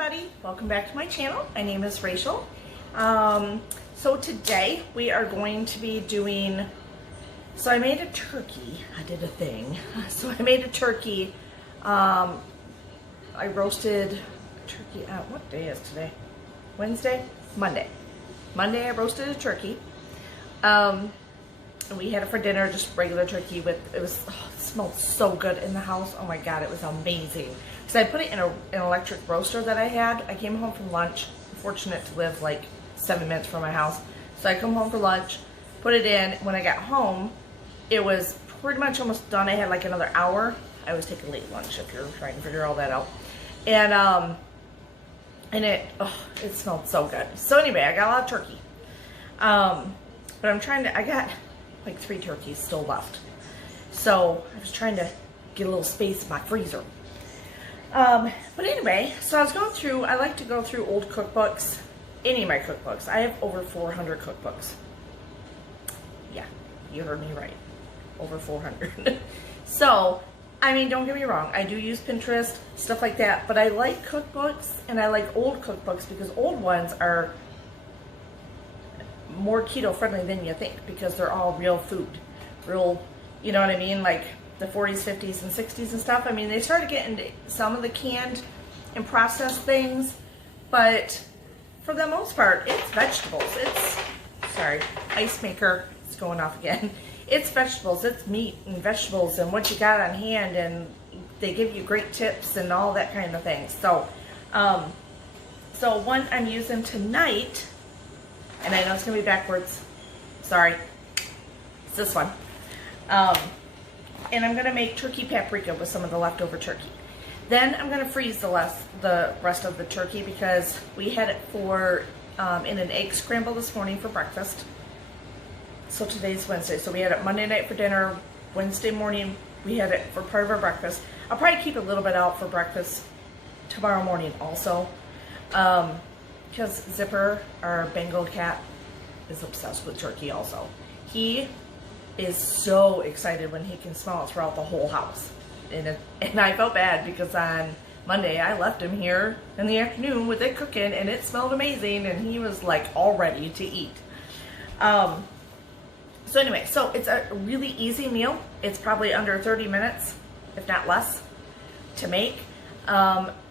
everybody, welcome back to my channel. My name is Rachel. So today we are going to be doing, so I made a turkey. I did a thing. So I made a turkey. I roasted turkey, what day is today? Wednesday? Monday. Monday I roasted a turkey. And we had it for dinner, just regular turkey with, it smelled so good in the house. Oh my God, it was amazing. So I put it in an electric roaster that I had. I came home from lunch. I'm fortunate to live like 7 minutes from my house. So I come home for lunch, put it in. When I got home, it was pretty much almost done. I had like another hour. I always take a late lunch if you're trying to figure all that out. And it smelled so good. So anyway, I got a lot of turkey. But I got like 3 turkeys still left. So I was trying to get a little space in my freezer. But anyway, so I was going through, I like to go through old cookbooks, any of my cookbooks. I have over 400 cookbooks. Yeah, you heard me right. Over 400. So, I mean, don't get me wrong. I do use Pinterest, stuff like that. But I like cookbooks and I like old cookbooks because old ones are more keto friendly than you think because they're all real food. Real, you know what I mean? Like the 40s, 50s, and 60s and stuff. I mean, they started getting into some of the canned and processed things, but for the most part, it's vegetables. Sorry, ice maker is going off again. It's vegetables, it's meat and vegetables and what you got on hand, and they give you great tips and all that kind of thing. So, so one I'm using tonight, and I know it's gonna be backwards, sorry, it's this one. And I'm gonna make turkey paprika with some of the leftover turkey. Then I'm gonna freeze the rest of the turkey because we had it for in an egg scramble this morning for breakfast. So today's Wednesday, so we had it Monday night for dinner. Wednesday morning we had it for part of our breakfast. I'll probably keep a little bit out for breakfast tomorrow morning also, because Zipper, our Bengal cat, is obsessed with turkey also. He is so excited when he can smell it throughout the whole house. And I felt bad because on Monday I left him here in the afternoon with it cooking and it smelled amazing and he was like all ready to eat. So anyway, so it's a really easy meal. It's probably under 30 minutes, if not less, to make.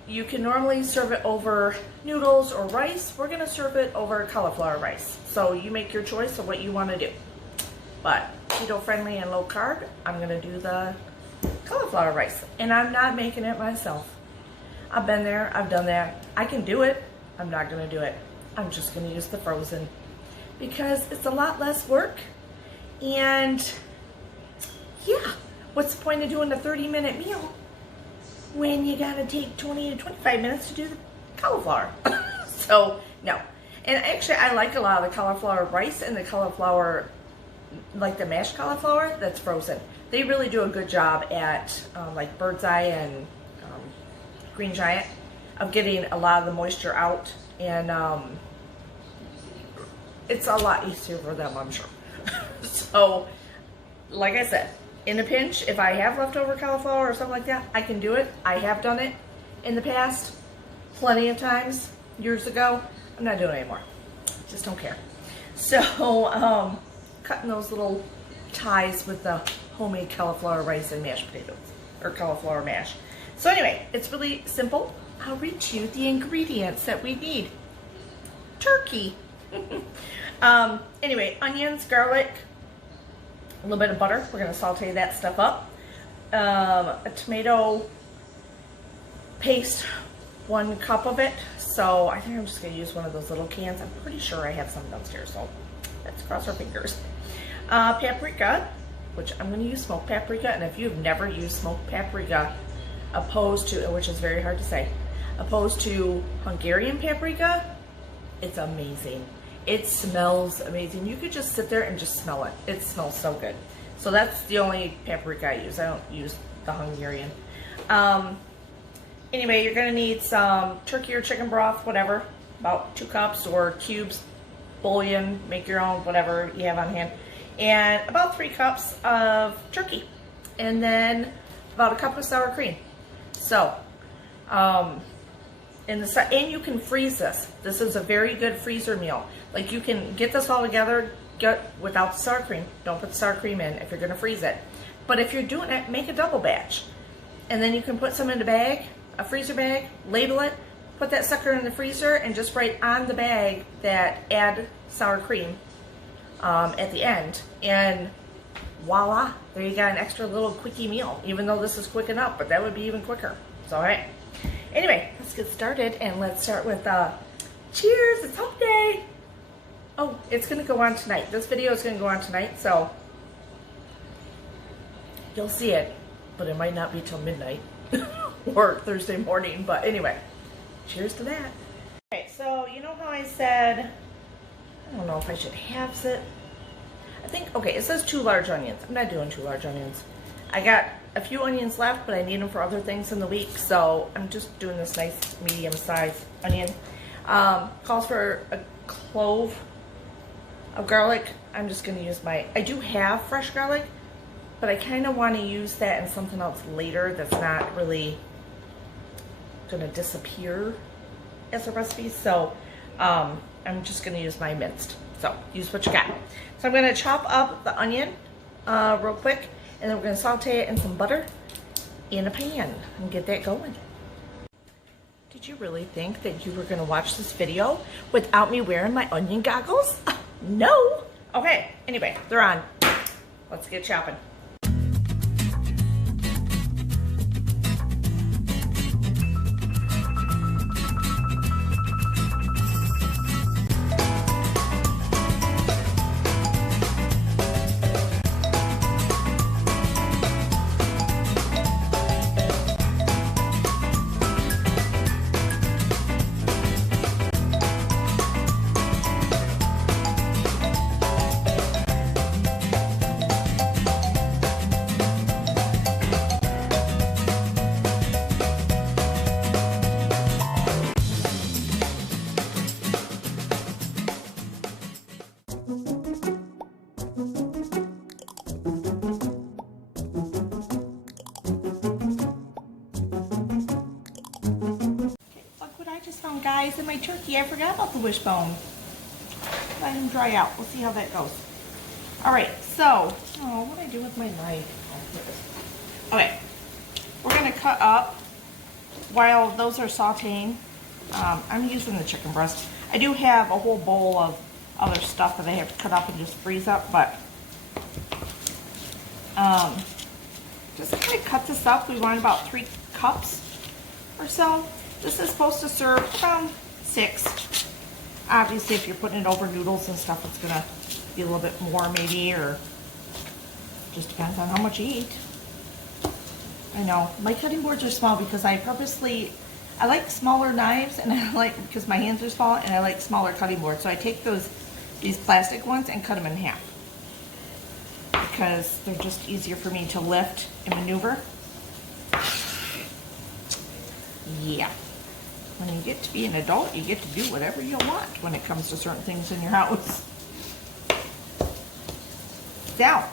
You can normally serve it over noodles or rice. We're gonna serve it over cauliflower rice. So you make your choice of what you wanna do. But keto friendly and low carb, I'm gonna do the cauliflower rice. And I'm not making it myself. I've been there, I've done that. I can do it, I'm not gonna do it. I'm just gonna use the frozen because it's a lot less work. And yeah, what's the point of doing a 30-minute meal when you gotta take 20 to 25 minutes to do the cauliflower? So no. And actually I like a lot of the cauliflower rice and the cauliflower, like the mashed cauliflower that's frozen. They really do a good job at like Bird's Eye and Green Giant of getting a lot of the moisture out, and it's a lot easier for them, I'm sure. So like I said, in a pinch, if I have leftover cauliflower or something like that, I can do it. I have done it in the past plenty of times years ago. I'm not doing it anymore, just don't care. So cutting those little ties with the homemade cauliflower rice and mashed potatoes, or cauliflower mash. So anyway, it's really simple. I'll read to you the ingredients that we need. Turkey. Anyway, onions, garlic, a little bit of butter. We're gonna saute that stuff up. A tomato paste, 1 cup of it. So I think I'm just gonna use one of those little cans. I'm pretty sure I have some downstairs, so let's cross our fingers. Paprika, which I'm going to use smoked paprika, and if you've never used smoked paprika, opposed to, which is very hard to say, opposed to Hungarian paprika, it's amazing. It smells amazing. You could just sit there and just smell it. It smells so good. So that's the only paprika I use. I don't use the Hungarian. Anyway, you're going to need some turkey or chicken broth, whatever, about 2 cups or cubes, bouillon, make your own, whatever you have on hand. And about 3 cups of turkey, and then about a cup of sour cream. So, and you can freeze this. This is a very good freezer meal. Like, you can get this all together without the sour cream. Don't put the sour cream in if you're going to freeze it. But if you're doing it, make a double batch. And then you can put some in a bag, a freezer bag, label it, put that sucker in the freezer, and just write on the bag that add sour cream at the end. And voila, there you got an extra little quickie meal, even though this is quick enough, but that would be even quicker. So, all right. Anyway, let's get started, and let's start with cheers, it's hump day. Oh, it's gonna go on tonight. This video is gonna go on tonight, so you'll see it, but it might not be till midnight or Thursday morning, but anyway, cheers to that. Okay, so you know how I said, I don't know if I should halve it. I think, okay, it says 2 large onions. I'm not doing 2 large onions. I got a few onions left, but I need them for other things in the week, so I'm just doing this nice medium-sized onion. Calls for a clove of garlic. I'm just going to use I do have fresh garlic, but I kind of want to use that in something else later that's not really going to disappear as a recipe, so I'm just going to use my minced. So use what you got. So I'm going to chop up the onion real quick, and then we're going to saute it in some butter in a pan and get that going. Did you really think that you were going to watch this video without me wearing my onion goggles? No. Okay, anyway, they're on. Let's get chopping. Guys, in my turkey, I forgot about the wishbone. Let him dry out. We'll see how that goes. All right, so, oh, what do I do with my knife? Okay, we're gonna cut up while those are sauteing. I'm using the chicken breast. I do have a whole bowl of other stuff that I have to cut up and just freeze up, but just kind of cut this up. We want about 3 cups or so. This is supposed to serve around 6. Obviously, if you're putting it over noodles and stuff, it's gonna be a little bit more maybe, or just depends on how much you eat. I know, my cutting boards are small because I like smaller knives, and because my hands are small, and I like smaller cutting boards. So I take these plastic ones and cut them in half because they're just easier for me to lift and maneuver. Yeah. When you get to be an adult, you get to do whatever you want when it comes to certain things in your house. Down.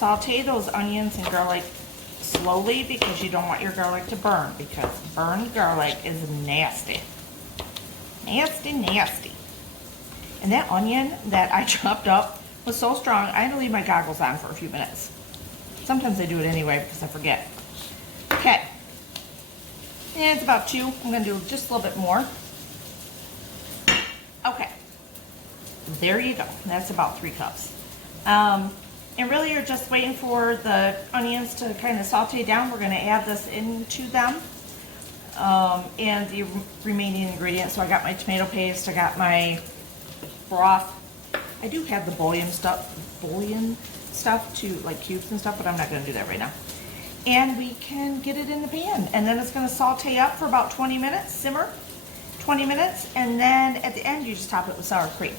Saute those onions and garlic slowly because you don't want your garlic to burn, because burned garlic is nasty. Nasty, nasty. And that onion that I chopped up was so strong, I had to leave my goggles on for a few minutes. Sometimes I do it anyway because I forget. Okay. And it's about 2. I'm going to do just a little bit more. Okay. There you go. That's about 3 cups. And really you're just waiting for the onions to kind of saute down. We're going to add this into them and the remaining ingredients. So I got my tomato paste, I got my broth. I do have the bouillon stuff to like cubes and stuff, but I'm not going to do that right now. And we can get it in the pan, and then it's going to saute up for about 20 minutes, simmer 20 minutes, and then at the end you just top it with sour cream.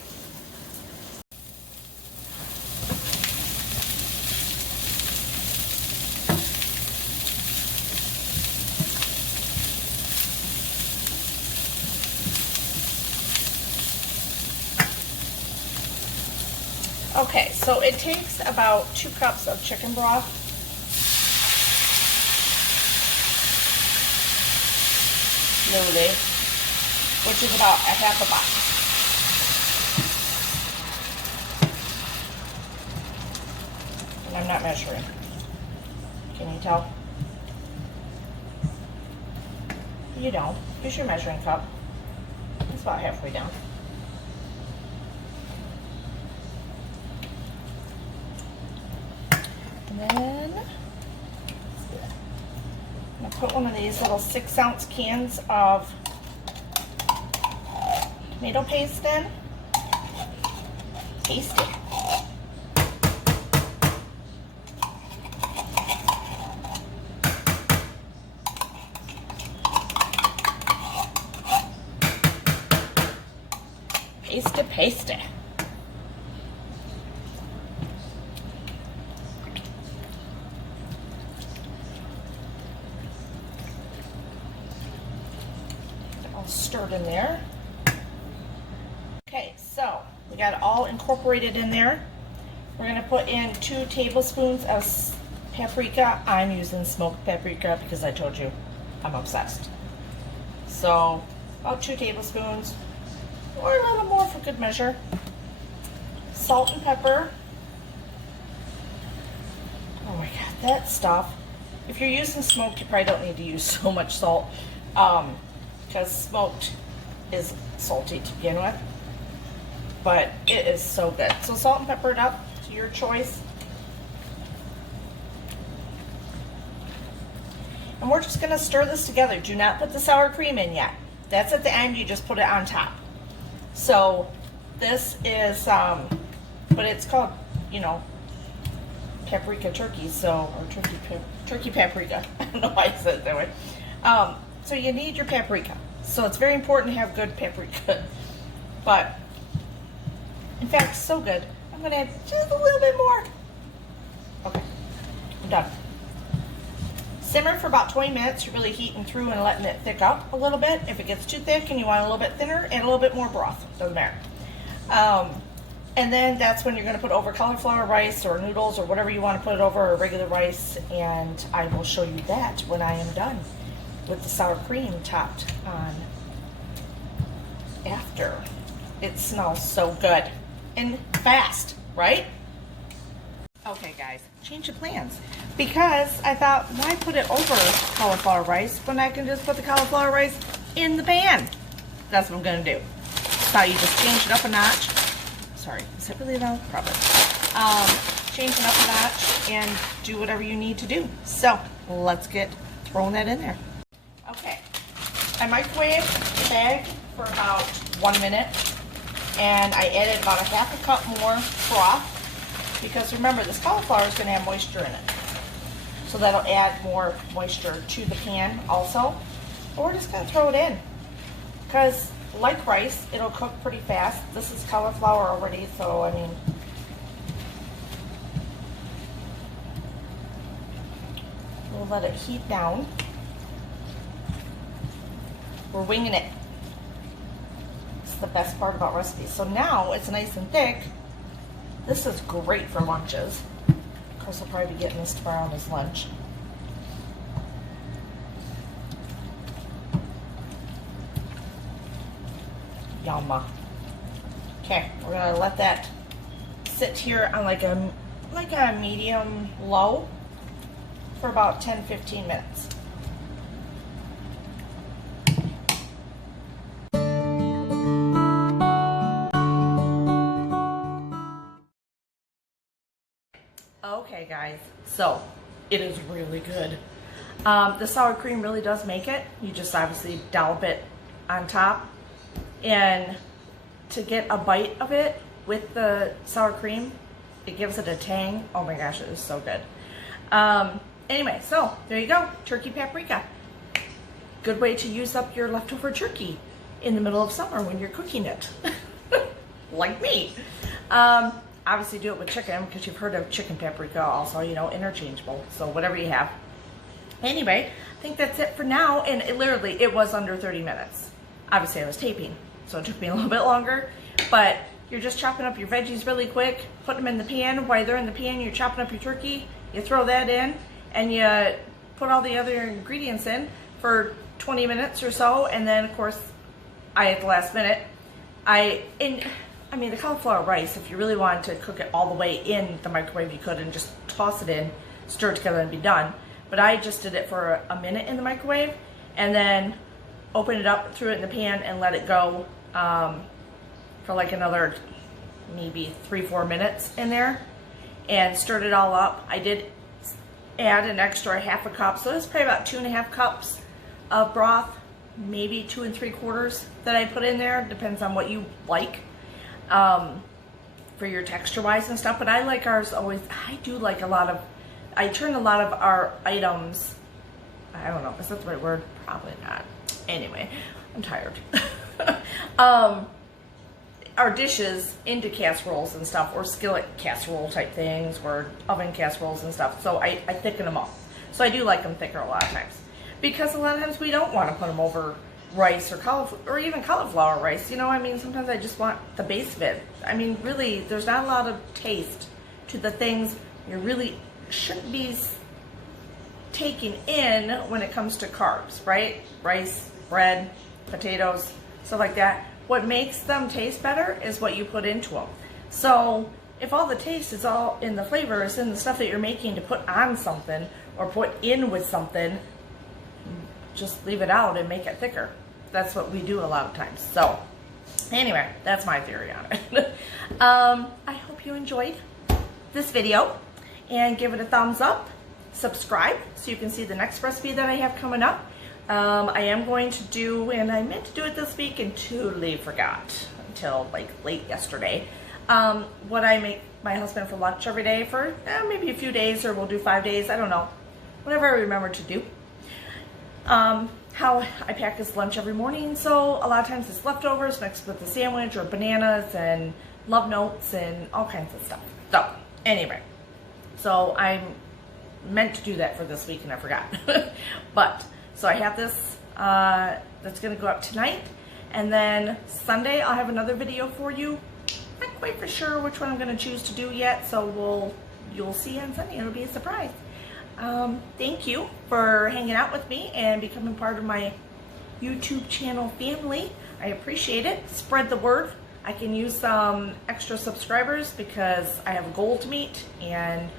Okay, so it takes about 2 cups of chicken broth. Slowly, which is about a half a box. And I'm not measuring. Can you tell? You don't. Use your measuring cup. It's about halfway down. And then I'm going to put one of these little 6-ounce cans of tomato paste in. Taste it. Paste it. All stirred in there. Okay, so we got it all incorporated in there. We're going to put in 2 tablespoons of paprika. I'm using smoked paprika because I told you I'm obsessed. So about 2 tablespoons. Or a little more for good measure. Salt and pepper. Oh my god, that stuff. If you're using smoked, you probably don't need to use so much salt. Because smoked is salty to begin with. But it is so good. So salt and pepper it up to your choice. And we're just going to stir this together. Do not put the sour cream in yet. That's at the end. You just put it on top. So this is, but it's called, you know, paprika turkey, so, or turkey paprika. I don't know why I said it that way. So you need your paprika. So it's very important to have good paprika. But, in fact, so good, I'm going to add just a little bit more. Okay, I'm done. Simmer for about 20 minutes. You're really heating through and letting it thick up a little bit. If it gets too thick and you want a little bit thinner, add a little bit more broth. Doesn't matter. And then that's when you're going to put over cauliflower rice or noodles or whatever you want to put it over, or regular rice. And I will show you that when I am done with the sour cream topped on after. It smells so good and fast, right? Okay guys, change of plans, because I thought, why put it over cauliflower rice when I can just put the cauliflower rice in the pan? That's what I'm going to do. So you just change it up a notch. Sorry, is it really loud? Probably. Change it up a notch and do whatever you need to do. So let's get throwing that in there. Okay, I microwaved the bag for about 1 minute, and I added about a half a cup more broth. Because remember, this cauliflower is going to have moisture in it. So that'll add more moisture to the pan also. But we're just going to throw it in. Because like rice, it'll cook pretty fast. This is cauliflower already, so I mean. We'll let it heat down. We're winging it. It's the best part about recipes. So now it's nice and thick. This is great for lunches. Of course, I'll probably be getting this tomorrow on his lunch. Yumma. Okay, we're gonna let that sit here on like a medium low for about 10-15 minutes. Okay guys, so it is really good. The sour cream really does make it. You just obviously dollop it on top, and to get a bite of it with the sour cream, it gives it a tang. Oh my gosh, it is so good. Anyway, so there you go, turkey paprika. Good way to use up your leftover turkey in the middle of summer when you're cooking it, like me. Obviously do it with chicken, because you've heard of chicken paprika also, you know, interchangeable. So whatever you have. Anyway, I think that's it for now. And it was under 30 minutes. Obviously I was taping, so it took me a little bit longer. But you're just chopping up your veggies really quick, put them in the pan. While they're in the pan, you're chopping up your turkey, you throw that in, and you put all the other ingredients in for 20 minutes or so, and then of course, at the last minute, I mean the cauliflower rice, if you really wanted to cook it all the way in the microwave, you could, and just toss it in, stir it together and be done. But I just did it for a minute in the microwave, and then opened it up, threw it in the pan, and let it go for like another maybe 3-4 minutes in there, and stirred it all up. I did add an extra ½ a cup, so it's probably about 2½ cups of broth, maybe 2 3/4 that I put in there. Depends on what you like for your texture wise and stuff. But I like ours always. I do like a lot of. I turn a lot of our items. I don't know. Is that the right word? Probably not. Anyway, I'm tired. Our dishes into casseroles and stuff, or skillet casserole type things, or oven casseroles and stuff. So I thicken them up. So I do like them thicker a lot of times, because a lot of times we don't want to put them over rice or cauliflower, or even cauliflower rice. You know, I mean, sometimes I just want the base of it. I mean, really, there's not a lot of taste to the things you really shouldn't be taking in when it comes to carbs, right? Rice, bread, potatoes, stuff like that. What makes them taste better is what you put into them. So if all the taste is all in the flavors and the stuff that you're making to put on something or put in with something, just leave it out and make it thicker. That's what we do a lot of times. So anyway, that's my theory on it. I hope you enjoyed this video, and give it a thumbs up. Subscribe so you can see the next recipe that I have coming up. I am going to do, and I meant to do it this week and totally forgot until like late yesterday, what I make my husband for lunch every day for maybe a few days, or we'll do 5 days, I don't know, whatever I remember to do. How I pack his lunch every morning, so a lot of times it's leftovers mixed with the sandwich or bananas and love notes and all kinds of stuff. So anyway, so I'm meant to do that for this week and I forgot. But so I have this that's going to go up tonight, and then Sunday I'll have another video for you. Not quite for sure which one I'm going to choose to do yet, so you'll see on Sunday. It'll be a surprise. Thank you for hanging out with me and becoming part of my YouTube channel family. I appreciate it. Spread the word. I can use some extra subscribers because I have a goal to meet, and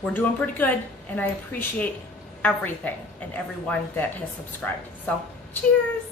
we're doing pretty good, and I appreciate everything and everyone that has subscribed. So cheers.